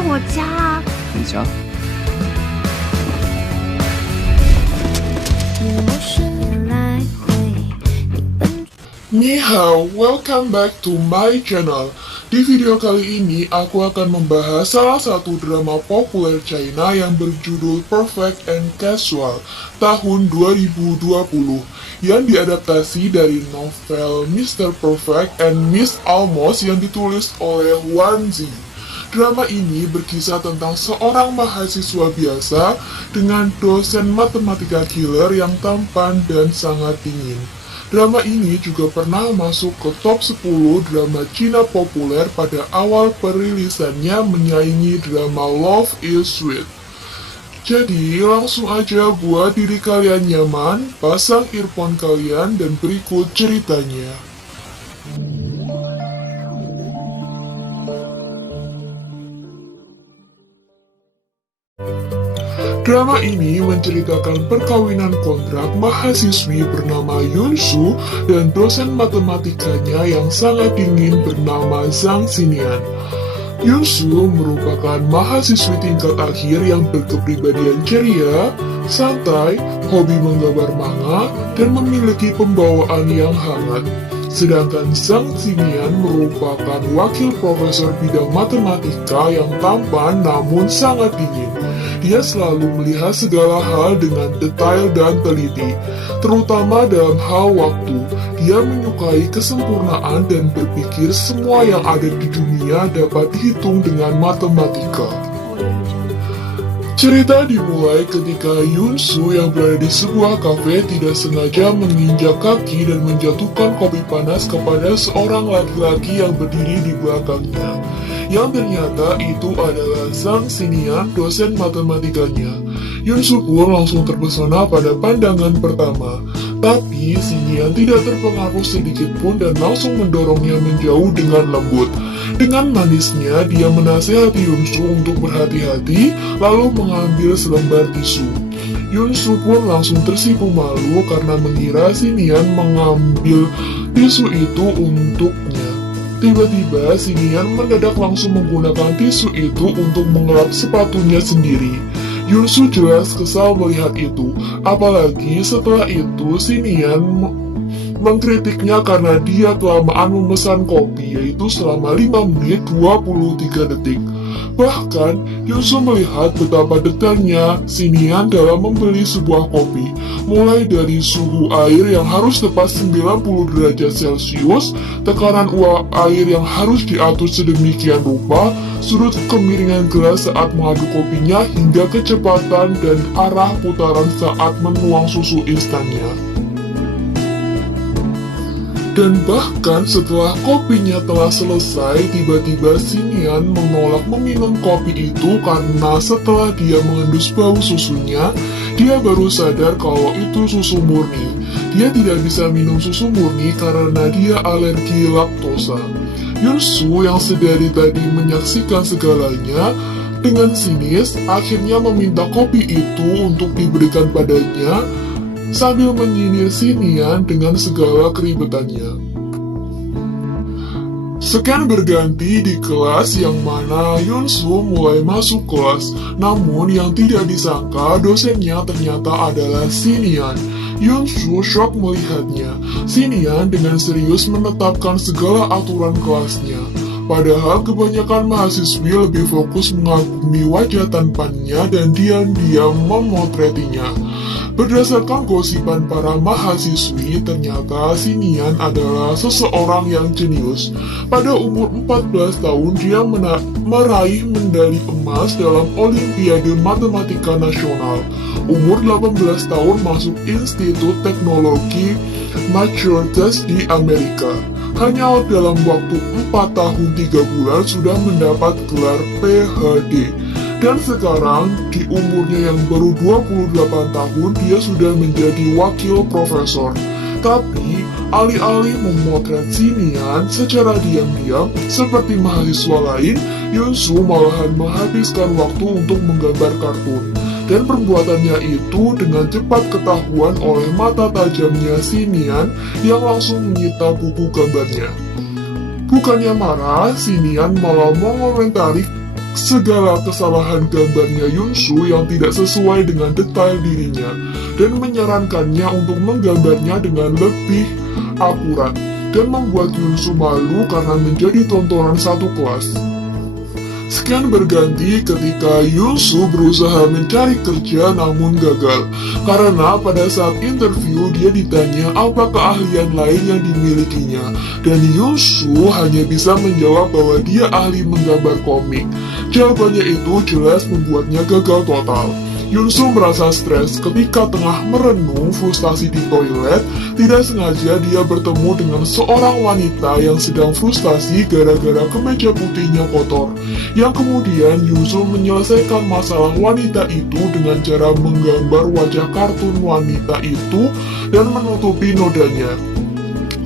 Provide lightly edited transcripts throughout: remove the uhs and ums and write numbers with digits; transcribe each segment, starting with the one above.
是我家啊。你瞧，Ni hao, welcome back to my channel. Di video kali ini, aku akan membahas salah satu drama populer China yang berjudul Perfect and Casual tahun 2020 yang diadaptasi dari novel Mr. Perfect and Miss Almost yang ditulis oleh Wan Zi. Drama ini berkisah tentang seorang mahasiswa biasa dengan dosen matematika killer yang tampan dan sangat dingin. Drama ini juga pernah masuk ke top 10 drama Cina populer pada awal perilisannya menyaingi drama Love is Sweet. Jadi langsung aja buat diri kalian nyaman, pasang earphone kalian dan berikut ceritanya. Drama ini menceritakan perkawinan kontrak mahasiswi bernama Yunsu dan dosen matematikanya yang sangat dingin bernama Zhang Xinian. Yunsu merupakan mahasiswi tingkat akhir yang berkepribadian ceria, santai, hobi menggambar manga, dan memiliki pembawaan yang hangat. Sedangkan Zhang Xinian merupakan wakil profesor bidang matematika yang tampan namun sangat dingin. Dia selalu melihat segala hal dengan detail dan teliti, terutama dalam hal waktu. Dia menyukai kesempurnaan dan berpikir semua yang ada di dunia dapat dihitung dengan matematika. Cerita dimulai ketika Yunsu yang berada di sebuah kafe tidak sengaja menginjak kaki dan menjatuhkan kopi panas kepada seorang laki-laki yang berdiri di belakangnya. Yang ternyata itu adalah Zhang Xinian, dosen matematikanya. Yunsu pun langsung terpesona pada pandangan pertama. Tapi Xinian tidak terpengaruh sedikit pun dan langsung mendorongnya menjauh dengan lembut. Dengan manisnya, dia menasihati Yunsu untuk berhati-hati, lalu mengambil selembar tisu. Yunsu pun langsung tersipu malu karena mengira Xinian mengambil tisu itu untuknya. Tiba-tiba, Xinian mendadak langsung menggunakan tisu itu untuk mengelap sepatunya sendiri. Yunsu jelas kesal melihat itu, apalagi setelah itu Xinian mengkritiknya karena dia kelamaan memesan kopi, yaitu selama 5 menit 23 detik. Bahkan, Yunsu melihat betapa detailnya Xinian dalam membeli sebuah kopi, mulai dari suhu air yang harus tepat 90 derajat Celcius, tekanan uap air yang harus diatur sedemikian rupa, sudut kemiringan gelas saat mengaduk kopinya, hingga kecepatan dan arah putaran saat menuang susu instannya. Dan bahkan setelah kopinya telah selesai, tiba-tiba Xinian menolak meminum kopi itu karena setelah dia mengendus bau susunya, dia baru sadar kalau itu susu murni. Dia tidak bisa minum susu murni karena dia alergi laktosa. Yunsu yang sedari tadi menyaksikan segalanya, dengan sinis akhirnya meminta kopi itu untuk diberikan padanya, sambil menyindir Xinian dengan segala keribetannya. Sekian berganti di kelas yang mana Yunsu mulai masuk kelas, namun yang tidak disangka dosennya ternyata adalah Xinian. Yunsu shock melihatnya. Xinian dengan serius menetapkan segala aturan kelasnya. Padahal kebanyakan mahasiswi lebih fokus mengagumi wajah tampannya dan diam-diam memotretinya. Berdasarkan gosipan para mahasiswi, ternyata Xinian adalah seseorang yang jenius. Pada umur 14 tahun, dia meraih medali emas dalam Olimpiade Matematika Nasional. Umur 18 tahun masuk Institut Teknologi Massachusetts di Amerika. Hanya dalam waktu 4 tahun 3 bulan sudah mendapat gelar PhD. Dan sekarang, di umurnya yang baru 28 tahun, dia sudah menjadi wakil profesor. Tapi, alih-alih memotret Xinian secara diam-diam, seperti mahasiswa lain, Yunsu malahan menghabiskan waktu untuk menggambar kartun. Dan perbuatannya itu dengan cepat ketahuan oleh mata tajamnya Xinian yang langsung menyita buku gambarnya. Bukannya marah, Xinian malah mengomentari segala kesalahan gambarnya Yunsu yang tidak sesuai dengan detail dirinya dan menyarankannya untuk menggambarnya dengan lebih akurat dan membuat Yunsu malu karena menjadi tontonan satu kelas. Sekian berganti ketika Yunsu berusaha mencari kerja namun gagal, karena pada saat interview dia ditanya apa keahlian lain yang dimilikinya, dan Yunsu hanya bisa menjawab bahwa dia ahli menggambar komik. Jawabannya itu jelas membuatnya gagal total. Yunsu merasa stres ketika tengah merenung frustasi di toilet. Tidak sengaja dia bertemu dengan seorang wanita yang sedang frustasi gara-gara kemeja putihnya kotor. Yang kemudian Yunsu menyelesaikan masalah wanita itu dengan cara menggambar wajah kartun wanita itu dan menutupi nodanya.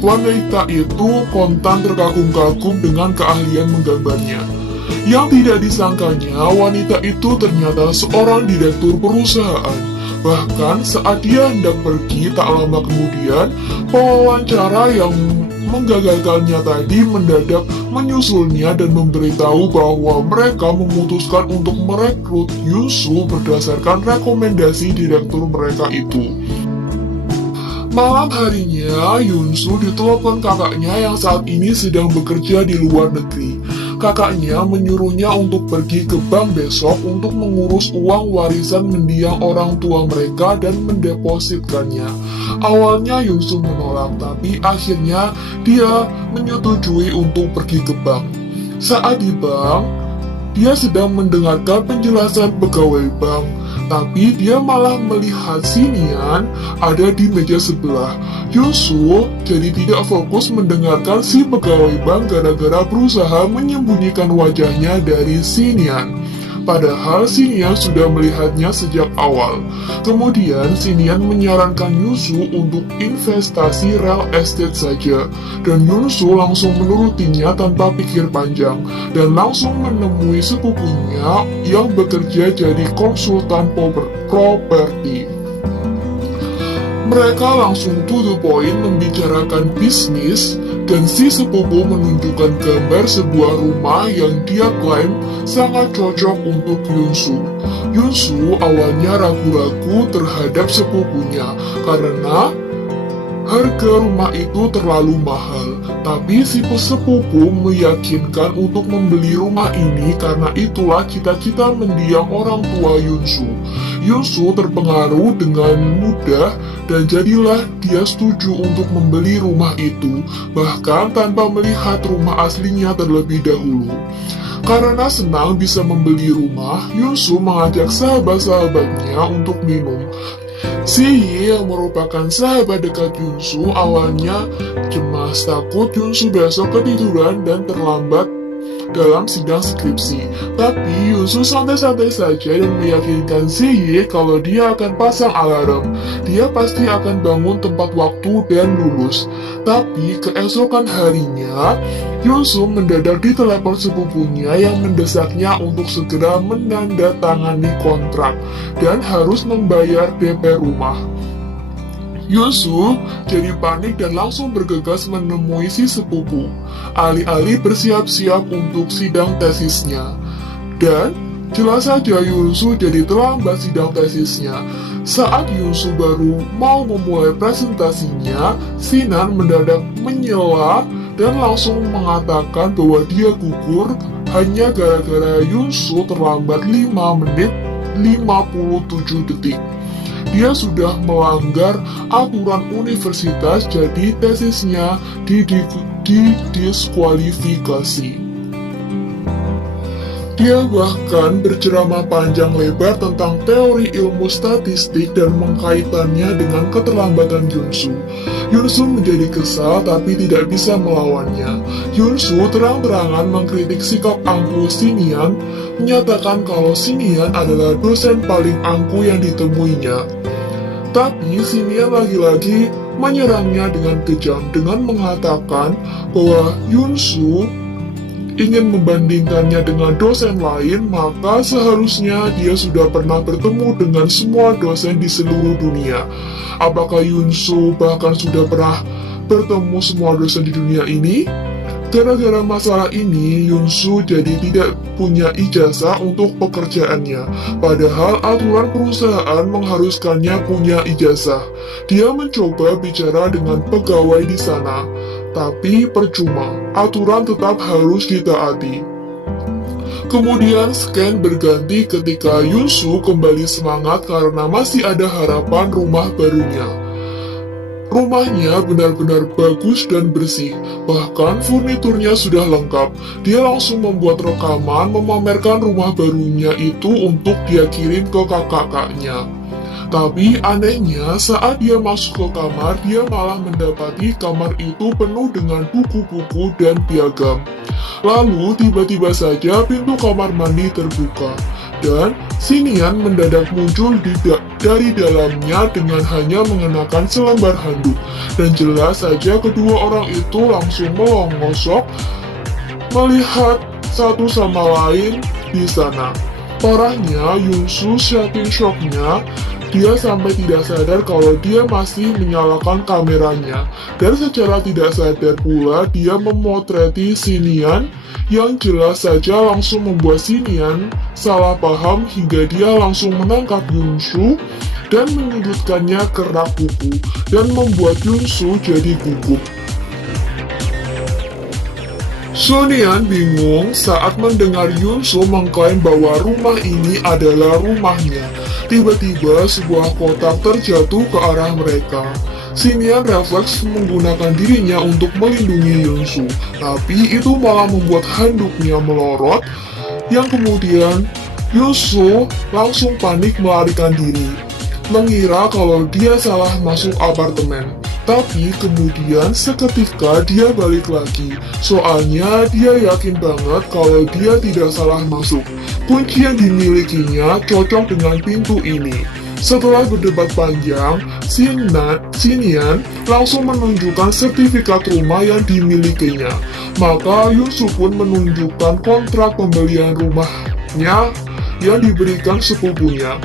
Wanita itu kontan terkagum-kagum dengan keahlian menggambarnya. Yang tidak disangkanya, wanita itu ternyata seorang direktur perusahaan. Bahkan saat dia hendak pergi, tak lama kemudian, pewawancara yang menggagalkannya tadi mendadak menyusulnya dan memberitahu bahwa mereka memutuskan untuk merekrut Yunsu berdasarkan rekomendasi direktur mereka itu. Malam harinya, Yunsu ditelepon kakaknya yang saat ini sedang bekerja di luar negeri. Kakaknya menyuruhnya untuk pergi ke bank besok untuk mengurus uang warisan mendiang orang tua mereka dan mendepositkannya. Awalnya Yunsu menolak, tapi akhirnya dia menyetujui untuk pergi ke bank. Saat di bank, dia sedang mendengarkan penjelasan pegawai bank. Tapi dia malah melihat Xinian ada di meja sebelah. Yunsu jadi tidak fokus mendengarkan si pegawai bank gara-gara berusaha menyembunyikan wajahnya dari Xinian. Padahal Xinian sudah melihatnya sejak awal. Kemudian Xinian menyarankan Yunsu untuk investasi real estate saja. Dan Yunsu langsung menurutinya tanpa pikir panjang. Dan langsung menemui sepupunya yang bekerja jadi konsultan properti. Mereka langsung to the point membicarakan bisnis, dan si sepupu menunjukkan gambar sebuah rumah yang dia klaim sangat cocok untuk Yunsu. Yunsu awalnya ragu-ragu terhadap sepupunya karena harga rumah itu terlalu mahal. Tapi si sepupu meyakinkan untuk membeli rumah ini karena itulah cita-cita mendiang orang tua Yunsu. Yunsu terpengaruh dengan mudah dan jadilah dia setuju untuk membeli rumah itu, bahkan tanpa melihat rumah aslinya terlebih dahulu. Karena senang bisa membeli rumah, Yunsu mengajak sahabat-sahabatnya untuk minum. Si Yi yang merupakan sahabat dekat Yunsu awalnya cemas takut Yunsu besok ketiduran dan terlambat dalam sidang skripsi. Tapi Yunsu santai-santai saja dan meyakinkan Si Yi kalau dia akan pasang alarm. Dia pasti akan bangun tepat waktu dan lulus. Tapi keesokan harinya, Yunsu mendadak ditelepon sepupunya yang mendesaknya untuk segera menandatangani kontrak dan harus membayar DP rumah. Yunsu jadi panik dan langsung bergegas menemui si sepupu, alih-alih bersiap-siap untuk sidang tesisnya. Dan jelas saja Yunsu jadi terlambat sidang tesisnya. Saat Yunsu baru mau memulai presentasinya, Sinan mendadak menyela dan langsung mengatakan bahwa dia gugur hanya gara-gara Yunsu terlambat 5 menit 57 detik. Dia sudah melanggar aturan universitas, jadi tesisnya didiskualifikasi. Dia bahkan berceramah panjang lebar tentang teori ilmu statistik dan mengkaitannya dengan keterlambatan Yunsu. Yunsu menjadi kesal tapi tidak bisa melawannya. Yunsu terang-terangan mengkritik sikap angkuh Xinian, menyatakan kalau Xinian adalah dosen paling angkuh yang ditemuinya. Tapi Xinian lagi-lagi menyerangnya dengan kejam dengan mengatakan bahwa Yunsu ingin membandingkannya dengan dosen lain, maka seharusnya dia sudah pernah bertemu dengan semua dosen di seluruh dunia. Apakah Yunsu bahkan sudah pernah bertemu semua dosen di dunia ini? Gara-gara masalah ini, Yunsu jadi tidak punya ijazah untuk pekerjaannya. Padahal aturan perusahaan mengharuskannya punya ijazah. Dia mencoba bicara dengan pegawai di sana, tapi percuma. Aturan tetap harus ditaati. Kemudian scan berganti ketika Yunsu kembali semangat karena masih ada harapan rumah barunya. Rumahnya benar-benar bagus dan bersih, bahkan furniturnya sudah lengkap. Dia langsung membuat rekaman memamerkan rumah barunya itu untuk dia kirim ke kakak-kakaknya. Tapi anehnya saat dia masuk ke kamar, dia malah mendapati kamar itu penuh dengan buku-buku dan piagam. Lalu tiba-tiba saja pintu kamar mandi terbuka, dan Xinian mendadak muncul dari dalamnya dengan hanya mengenakan selembar handuk. Dan jelas saja kedua orang itu langsung melongosok melihat satu sama lain di sana. Parahnya, Yunsu saking shocknya, dia sampai tidak sadar kalau dia masih menyalakan kameranya. Dan secara tidak sadar pula, dia memotreti Xinian yang jelas saja langsung membuat Xinian salah paham hingga dia langsung menangkap Yunsu dan menyudutkannya ke rak buku dan membuat Yunsu jadi gugup. Xinian bingung saat mendengar Yunsu mengklaim bahwa rumah ini adalah rumahnya. Tiba-tiba sebuah kotak terjatuh ke arah mereka. Xinian refleks menggunakan dirinya untuk melindungi Yunsu, tapi itu malah membuat handuknya melorot, yang kemudian Yunsu langsung panik melarikan diri, mengira kalau dia salah masuk apartemen. Tapi kemudian seketika dia balik lagi, soalnya dia yakin banget kalau dia tidak salah masuk. Kunci yang dimilikinya cocok dengan pintu ini. Setelah berdebat panjang, Xinian langsung menunjukkan sertifikat rumah yang dimilikinya. Maka Yunsu pun menunjukkan kontrak pembelian rumahnya yang diberikan sepupunya.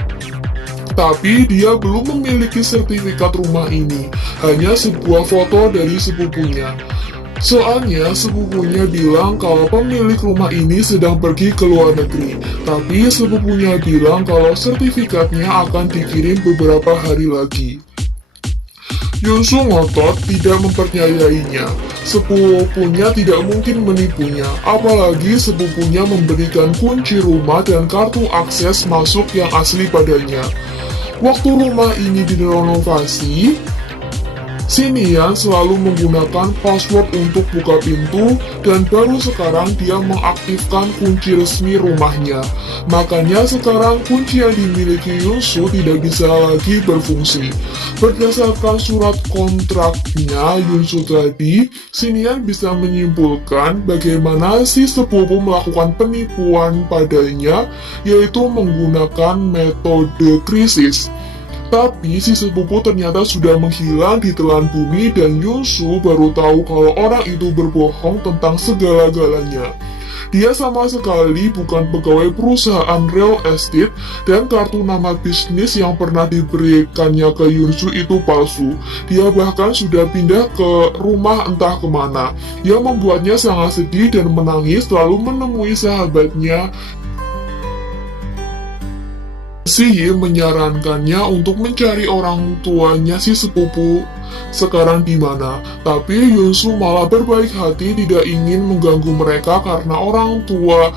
Tapi dia belum memiliki sertifikat rumah ini, hanya sebuah foto dari sepupunya. Soalnya sepupunya bilang kalau pemilik rumah ini sedang pergi ke luar negeri, tapi sepupunya bilang kalau sertifikatnya akan dikirim beberapa hari lagi. Yunsu ngotot tidak mempercayainya. Sepupunya tidak mungkin menipunya, apalagi sepupunya memberikan kunci rumah dan kartu akses masuk yang asli padanya. Waktu rumah ini direnovasi, Xinian selalu menggunakan password untuk buka pintu dan baru sekarang dia mengaktifkan kunci resmi rumahnya. Makanya sekarang kunci yang dimiliki Yunsu tidak bisa lagi berfungsi. Berdasarkan surat kontraknya Yunsu tadi, Xinian bisa menyimpulkan bagaimana si sepupu melakukan penipuan padanya, yaitu menggunakan metode krisis. Tapi si sepupu ternyata sudah menghilang di telan bumi dan Yunsu baru tahu kalau orang itu berbohong tentang segala-galanya. Dia sama sekali bukan pegawai perusahaan real estate dan kartu nama bisnis yang pernah diberikannya ke Yunsu itu palsu. Dia bahkan sudah pindah ke rumah entah kemana, yang membuatnya sangat sedih dan menangis lalu menemui sahabatnya. Siyi menyarankannya untuk mencari orang tuanya si sepupu sekarang di mana. Tapi Yunsu malah berbaik hati tidak ingin mengganggu mereka karena orang tua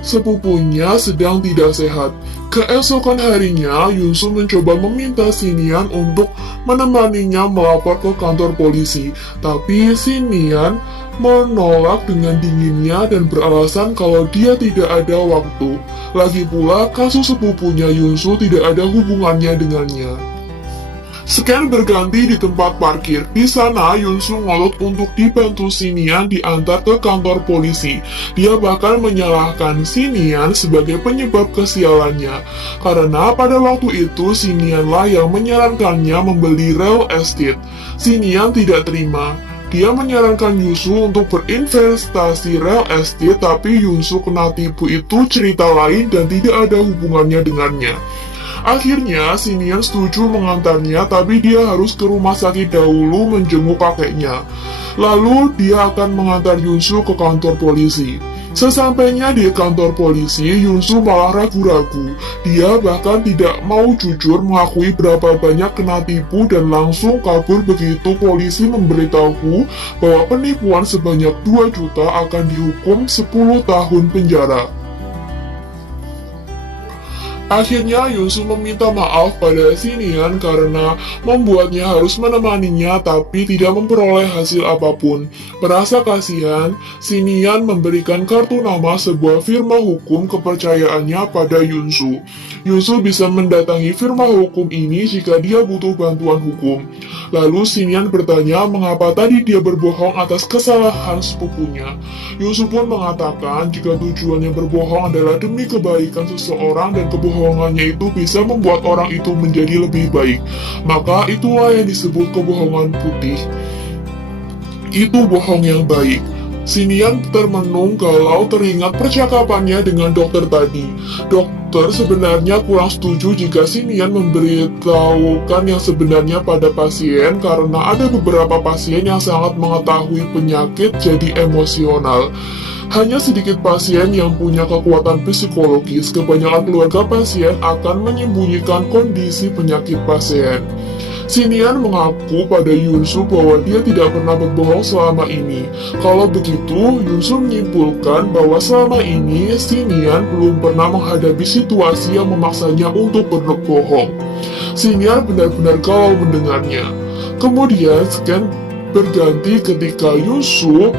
sepupunya sedang tidak sehat. Keesokan harinya, Yunsu mencoba meminta Xinian untuk menemaninya melapor ke kantor polisi. Tapi Xinian menolak dengan dinginnya dan beralasan kalau dia tidak ada waktu. Lagi pula, kasus sepupunya Yunsu tidak ada hubungannya dengannya. Scan berganti di tempat parkir. Di sana, Yunsu ngolot untuk dibantu Xinian diantar ke kantor polisi. Dia bahkan menyalahkan Xinian sebagai penyebab kesialannya. Karena pada waktu itu, Xinian lah yang menyarankannya membeli real estate. Xinian tidak terima. Dia menyarankan Yunsu untuk berinvestasi real estate, tapi Yunsu kena tipu itu cerita lain dan tidak ada hubungannya dengannya. Akhirnya, Xinian setuju mengantarnya, tapi dia harus ke rumah sakit dahulu menjenguk kakeknya. Lalu, dia akan mengantar Yunsu ke kantor polisi. Sesampainya di kantor polisi, Yunsu malah ragu-ragu. Dia bahkan tidak mau jujur mengakui berapa banyak kena tipu dan langsung kabur begitu polisi memberitahu bahwa penipuan sebanyak 2 juta akan dihukum 10 tahun penjara. Akhirnya Yunsu meminta maaf pada Xinian karena membuatnya harus menemaninya tapi tidak memperoleh hasil apapun. Merasa kasihan, Xinian memberikan kartu nama sebuah firma hukum kepercayaannya pada Yunsu. Yunsu bisa mendatangi firma hukum ini jika dia butuh bantuan hukum. Lalu Xinian bertanya mengapa tadi dia berbohong atas kesalahan sepupunya. Yunsu pun mengatakan jika tujuannya berbohong adalah demi kebaikan seseorang dan kebohongannya itu bisa membuat orang itu menjadi lebih baik, maka itulah yang disebut kebohongan putih. Itu bohong yang baik. Xinian termenung kalau teringat percakapannya dengan dokter tadi. Dokter sebenarnya kurang setuju jika Xinian memberitahukan yang sebenarnya pada pasien karena ada beberapa pasien yang sangat mengetahui penyakit jadi emosional. Hanya sedikit pasien yang punya kekuatan psikologis, kebanyakan keluarga pasien akan menyembunyikan kondisi penyakit pasien. Xinian mengaku pada Yunsu bahwa dia tidak pernah berbohong selama ini. Kalau begitu, Yunsu menyimpulkan bahwa selama ini Xinian belum pernah menghadapi situasi yang memaksanya untuk berbohong. Xinian benar-benar galau mendengarnya. Kemudian, scan berganti ketika Yunsu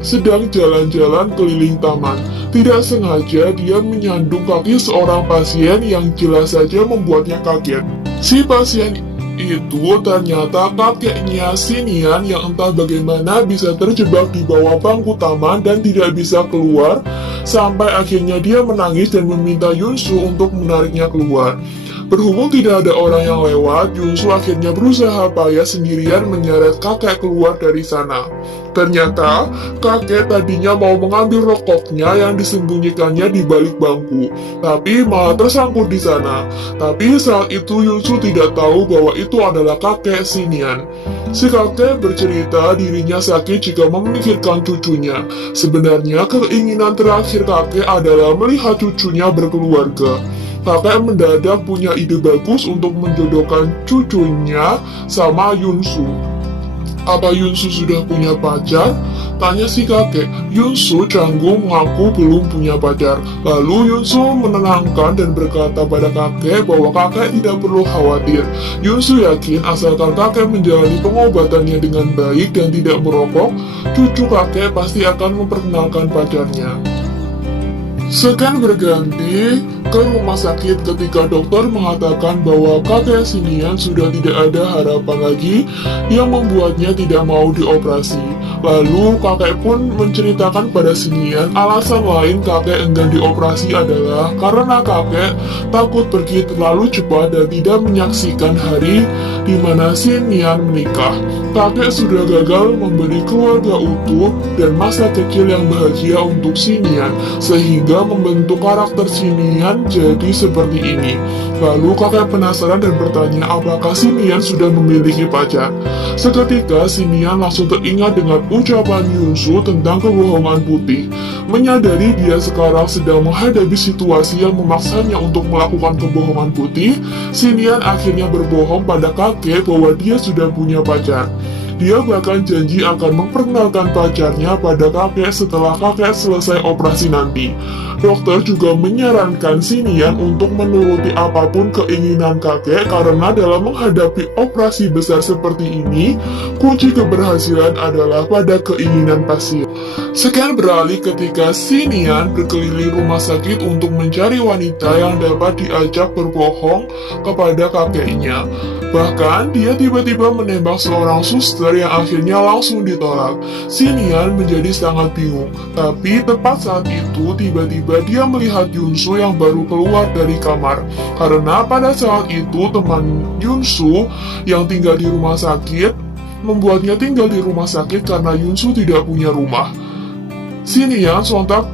sedang jalan-jalan keliling taman. Tidak sengaja dia menyandung kaki seorang pasien yang jelas saja membuatnya kaget. Si pasien itu ternyata kakeknya Xinian yang entah bagaimana bisa terjebak di bawah bangku taman dan tidak bisa keluar, sampai akhirnya dia menangis dan meminta Yunsu untuk menariknya keluar. Berhubung tidak ada orang yang lewat, Yunsu akhirnya berusaha payah sendirian menyeret kakek keluar dari sana. Ternyata, kakek tadinya mau mengambil rokoknya yang disembunyikannya di balik bangku, tapi malah tersangkut di sana. Tapi saat itu Yunsu tidak tahu bahwa itu adalah kakek Xinian. Si kakek bercerita dirinya sakit jika memikirkan cucunya. Sebenarnya keinginan terakhir kakek adalah melihat cucunya berkeluarga. Kakek mendadak punya ide bagus untuk menjodohkan cucunya sama Yunsu. Apa Yunsu sudah punya pacar? Tanya si kakek. Yunsu canggung mengaku belum punya pacar. Lalu Yunsu menenangkan dan berkata pada kakek bahwa kakek tidak perlu khawatir. Yunsu yakin asalkan kakek menjalani pengobatannya dengan baik dan tidak merokok, cucu kakek pasti akan memperkenalkan pacarnya. Scan berganti ke rumah sakit ketika dokter mengatakan bahwa kakek Xinian sudah tidak ada harapan lagi yang membuatnya tidak mau dioperasi. Lalu kakek pun menceritakan pada Xinian alasan lain kakek enggan dioperasi adalah karena kakek takut pergi terlalu cepat dan tidak menyaksikan hari di mana Xinian menikah. Kakek sudah gagal memberi keluarga utuh dan masa kecil yang bahagia untuk Xinian, sehingga membentuk karakter Xinian jadi seperti ini. Lalu kakek penasaran dan bertanya apakah Xinian sudah memiliki pacar. Seketika Xinian langsung teringat dengan ucapan Yunsu tentang kebohongan putih. Menyadari dia sekarang sedang menghadapi situasi yang memaksanya untuk melakukan kebohongan putih, Xinian akhirnya berbohong pada kakek bahwa dia sudah punya pacar. Dia bahkan janji akan memperkenalkan pacarnya pada kakek setelah kakek selesai operasi nanti. Dokter juga menyarankan Xinian untuk menuruti apapun keinginan kakek karena dalam menghadapi operasi besar seperti ini, kunci keberhasilan adalah pada keinginan pasien. Sekian beralih ketika Xinian berkeliling rumah sakit untuk mencari wanita yang dapat diajak berbohong kepada kakeknya. Bahkan dia tiba-tiba menembak seorang suster yang akhirnya langsung ditolak. Xinian menjadi sangat bingung, tapi tepat saat itu tiba-tiba dia melihat Yunsu yang baru keluar dari kamar. Karena pada saat itu teman Yunsu yang tinggal di rumah sakit membuatnya tinggal di rumah sakit karena Yunsu tidak punya rumah. Xinian sontak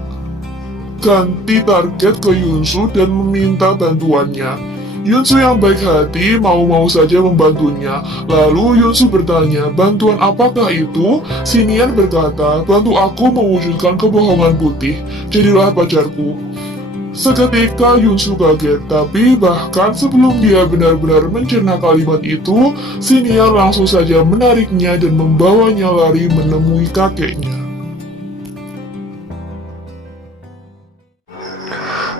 ganti target ke Yunsu dan meminta bantuannya. Yunsu yang baik hati mau-mau saja membantunya. Lalu Yunsu bertanya, bantuan apakah itu? Xinian berkata, bantu aku mewujudkan kebohongan putih. Jadilah pacarku. Seketika Yunsu kaget, tapi bahkan sebelum dia benar-benar mencerna kalimat itu, Xinian langsung saja menariknya dan membawanya lari menemui kakeknya.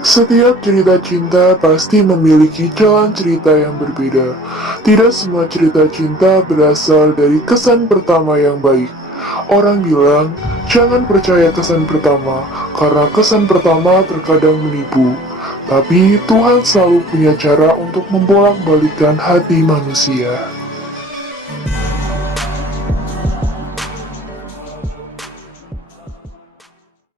Setiap cerita cinta pasti memiliki jalan cerita yang berbeda. Tidak semua cerita cinta berasal dari kesan pertama yang baik. Orang bilang, jangan percaya kesan pertama, karena kesan pertama terkadang menipu. Tapi Tuhan selalu punya cara untuk membolak-balikan hati manusia.